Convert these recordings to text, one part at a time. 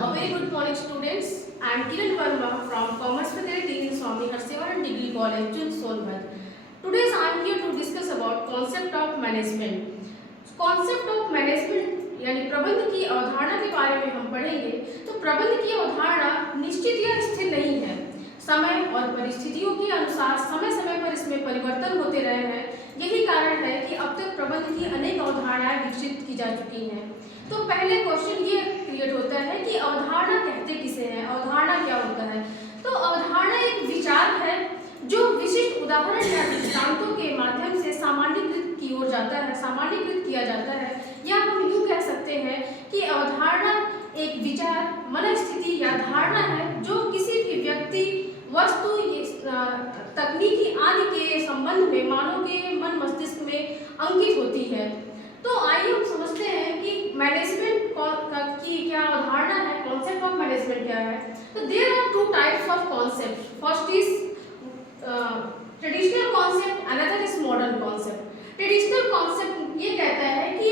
A very good morning, students. I am Kiran Verma from Commerce Faculty in Swami Harsevaran Degree College, Chund, Sonbhat. Today I am here to discuss about concept of management. Concept of management यानी प्रबंध की अवधारणा के बारे में हम पढ़ेंगे। तो प्रबंध की अवधारणा निश्चित या स्थिर नहीं है। समय और परिस्थितियों के अनुसार समय समय पर इसमें परिवर्तन होते रहे हैं। यही कारण है कि अब तक प्रबंध की अनेक अवधारणाएं विकसित की जा चुकी हैं। तो पहले क्वेश्चन ये क्रिएट होता है कि अवधारणा कहते किसे हैं, अवधारणा क्या होता है। तो अवधारणा एक विचार है जो विशिष्ट उदाहरण या दृष्टांतों के माध्यम से सामान्यीकृत की ओर जाता है, सामान्यीकृत किया जाता है। या हम यूँ कह सकते हैं कि अवधारणा एक विचार, मनस्थिति या धारणा है जो किसी भी व्यक्ति, वस्तु, तकनीकी आदि के संबंध में मानव के मन मस्तिष्क में अंकित होती है। तो आइए हम समझते हैं कि मैनेजमेंट की क्या अवधारणा है, कॉन्सेप्ट ऑफ मैनेजमेंट क्या है। तो there are two types of concept. First is traditional concept, another is modern concept. Traditional concept ये कहता है कि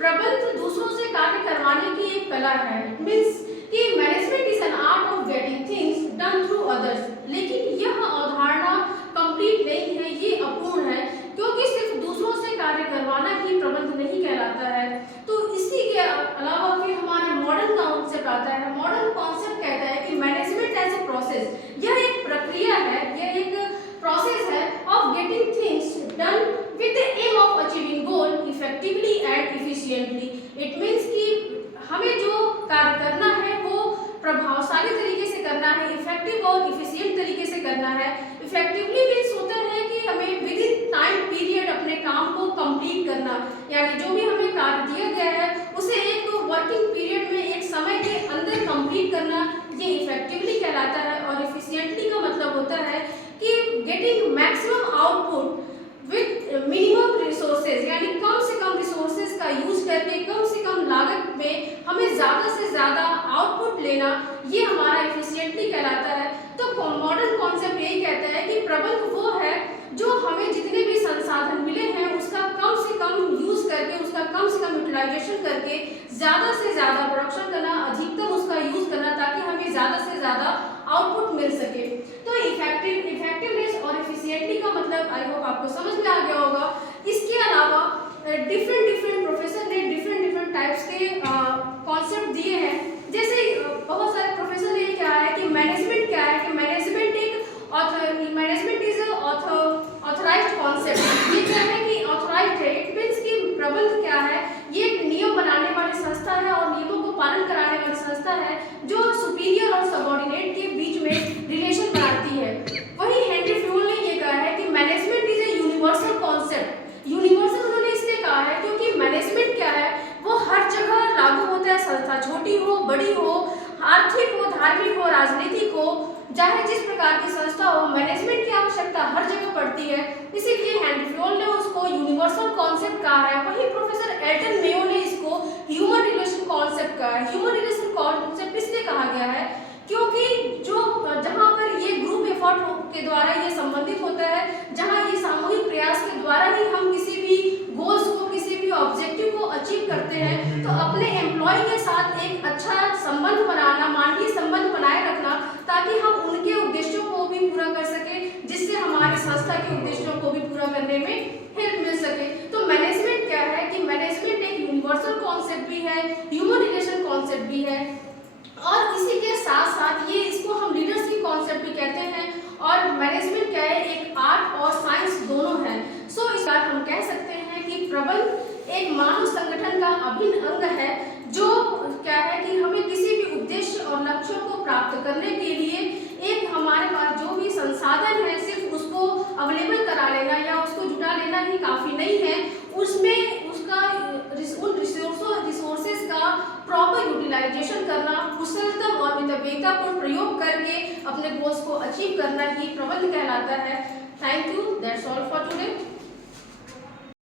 प्रबंध दूसरों से कार्य करवाने की एक कला है। इट मीन्स कि management is an art of getting things done through others. लेकिन यह अवधारणा कंप्लीट नहीं है, ये अपूर्ण है, क्योंकि सिर्फ दूसरों से कार्य करवाना ही प्रबंध नहीं कहलाता है। तो इसी के अलावा फिर हमारा मॉडर्न कॉन्सेप्ट आता है। मॉडर्न कॉन्सेप्ट कहता है कि मैनेजमेंट एज ए प्रोसेस, यह एक प्रक्रिया है, यह एक प्रोसेस है of getting things done with the aim of achieving goal effectively and efficiently. It means कि हमें जो कार्य करना है वो प्रभावशाली तरीके से करना है, इफेक्टिव और इफिशिएंट तरीके से करना है। इफेक्टिवली मीन्स होता है कि हमें विद इन टाइम पीरियड अपने काम को कंप्लीट करना, यानी जो भी हमें कार्य दिया गया है उसे एक वर्किंग पीरियड में, एक समय के अंदर कंप्लीट करना, ये इफेक्टिवली कहलाता है। और इफिशिएंटली का मतलब होता है कि getting maximum output with minimum resources, यानी कम से कम रिसोर्सेज का यूज करके कम से कम लागत में हमें ज़्यादा से ज़्यादा आउटपुट लेना, ये हमारा इफिशिएंटली कहलाता है। तो मॉडर्न कॉन्सेप्ट यही कहता है कि प्रबंध वो है जो हमें जितने भी संसाधन मिले हैं उसका कम से कम यूज करके, उसका कम से कम यूटिलाइजेशन करके ज़्यादा से ज़्यादा प्रोडक्शन करना, अधिकतम उसका यूज करना, ताकि हमें ज़्यादा से ज़्यादा आउटपुट मिल सके। तो इफेक्टिवनेस और इफिशिएंटली का मतलब आई होप आपको समझ में आ गया होगा। इसके अलावा डिफरेंट प्रोफेसर ने डिफरेंट टाइप्स के कॉन्सेप्ट दिए हैं। जैसे बहुत सारे प्रोफेसर ने क्या है कि मैनेजमेंट क्या है, कि मैनेजमेंट इज ऑथराइज्ड कॉन्सेप्ट। ये क्या है कि ऑथराइज्ड है, इट मीन्स कि प्रबंध क्या है, ये एक नियम बनाने वाली संस्था है और नियमों को पालन कराने वाली संस्था है जो सुपीरियर और सबऑर्डिनेट के बीच में रिलेशन बनाती है। वही हेनरी फ्यूल ने ये कहा है कि management is a universal concept. Universal उन्होंने इसलिए कहा है क्योंकि मैनेजमेंट क्या है, वो हर जगह लागू होता है। संस्था छोटी हो, बड़ी हो, आर्थिक हो, धार्मिक हो, राजनीतिक हो, चाहे जिस प्रकार की संस्था हो, मैनेजमेंट की आवश्यकता हर जगह पड़ती है। इसीलिए हेनरी फ्यूल ने उसको यूनिवर्सल कॉन्सेप्ट कहा है। वही प्रोफेसर एल्टन मेयो ने इसको ह्यूमन रिलेशन कॉन्सेप्ट कहा है। ह्यूमन रिलेशन कॉन्सेप्ट इसलिए कहा गया है क्योंकि जहाँ पर ये ग्रुप एफर्ट के द्वारा ये संबंधित होता है, जहाँ ये सामूहिक प्रयास के द्वारा ही हम किसी भी गोल्स को, किसी भी ऑब्जेक्टिव को अचीव करते हैं। तो अपने एम्प्लॉय के साथ एक अच्छा संबंध बनाना, मानवीय संबंध बनाए रखना, ताकि हम उनके उद्देश्यों को भी पूरा कर सके, जिससे हमारे संस्था के उद्देश्यों को भी पूरा करने में हेल्प मिल सके। तो मैनेजमेंट क्या है कि मैनेजमेंट एक यूनिवर्सल कॉन्सेप्ट भी है, ह्यूमन रिलेशन कॉन्सेप्ट भी है, और इसी के साथ साथ ये इसको हम लीडरशिप कॉन्सेप्ट भी कहते हैं। और मैनेजमेंट क्या है, एक आर्ट और साइंस दोनों है। सो इस बार हम कह सकते हैं कि प्रबंध एक मानव संगठन का अभिन्न अंग है, जो क्या है कि हमें किसी भी उद्देश्य और लक्ष्यों को प्राप्त करने के लिए एक हमारे पास जो भी संसाधन है सिर्फ उसको अवेलेबल करा लेना या उसको जुटा लेना ही काफ़ी नहीं है। उसमें उसका उन रिसोर्सेज का प्रॉपर यूटिलाइजेशन करना, कुशलतम और मितव्ययितापूर्ण प्रयोग करके अपने गोल्स को अचीव करना ही प्रबंध कहलाता है। Thank you, that's all for today.